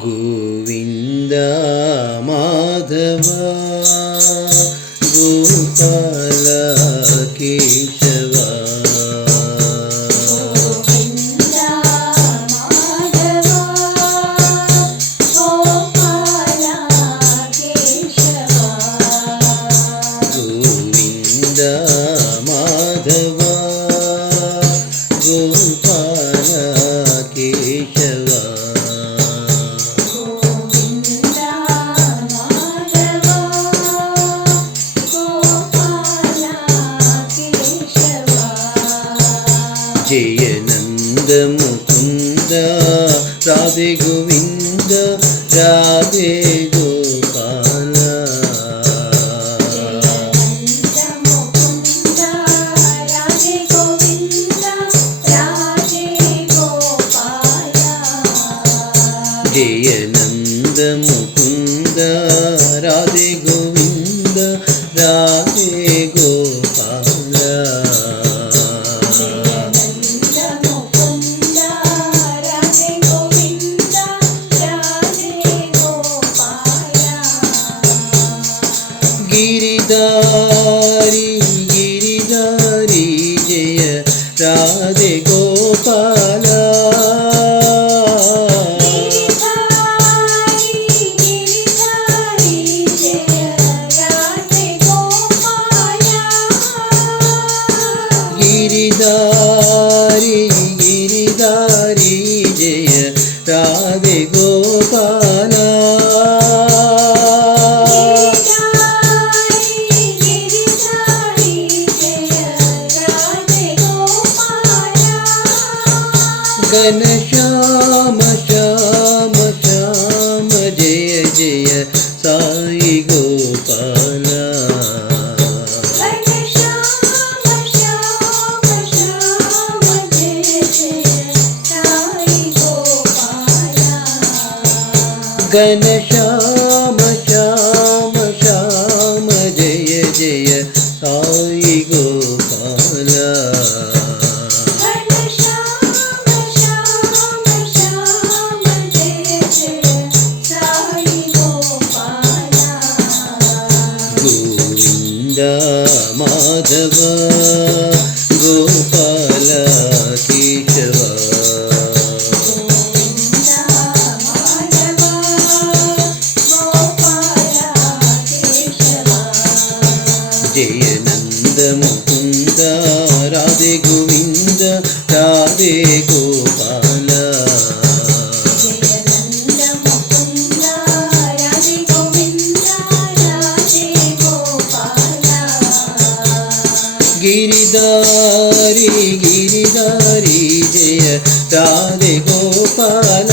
ಗೋವಿಂದ ಮಾಧವ ಗೋಪಾಲ ಕೇಶವ जय नंद मुकुंद राधे गोविंद राधे गोपाल जय नंद मुकुंद राधे गोविंद राधे गोपाल गिरिधारी गिरिधारी जय राधे गोपाल गिरिधारी गिरिधारी जय राधे गोपाल घन श्याम श्याम श्याम जय जय साई गोपाल घन श्याम श्याम श्याम जय जय साई गोपाल माधव गोपाल केशव जय नंद मुकुंद राधे गोविंद राधे गोपाल गिरिधारी गिरिधारी जय राधे गोपाल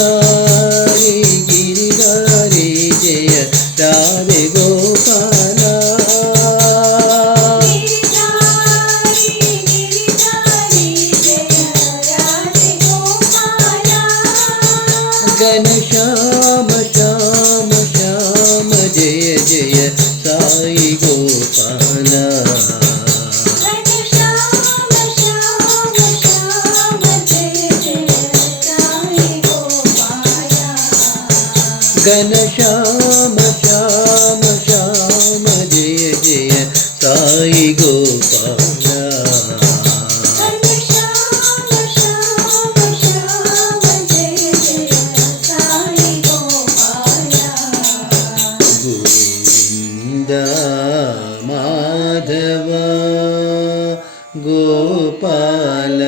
गिरिधारी गिरिधारी जय राधे गोपाल घन श्याम श्याम श्याम जय जय साई गोपाल घन श्याम श्याम श्याम जय जय साई गोपाल माधव गोपाल।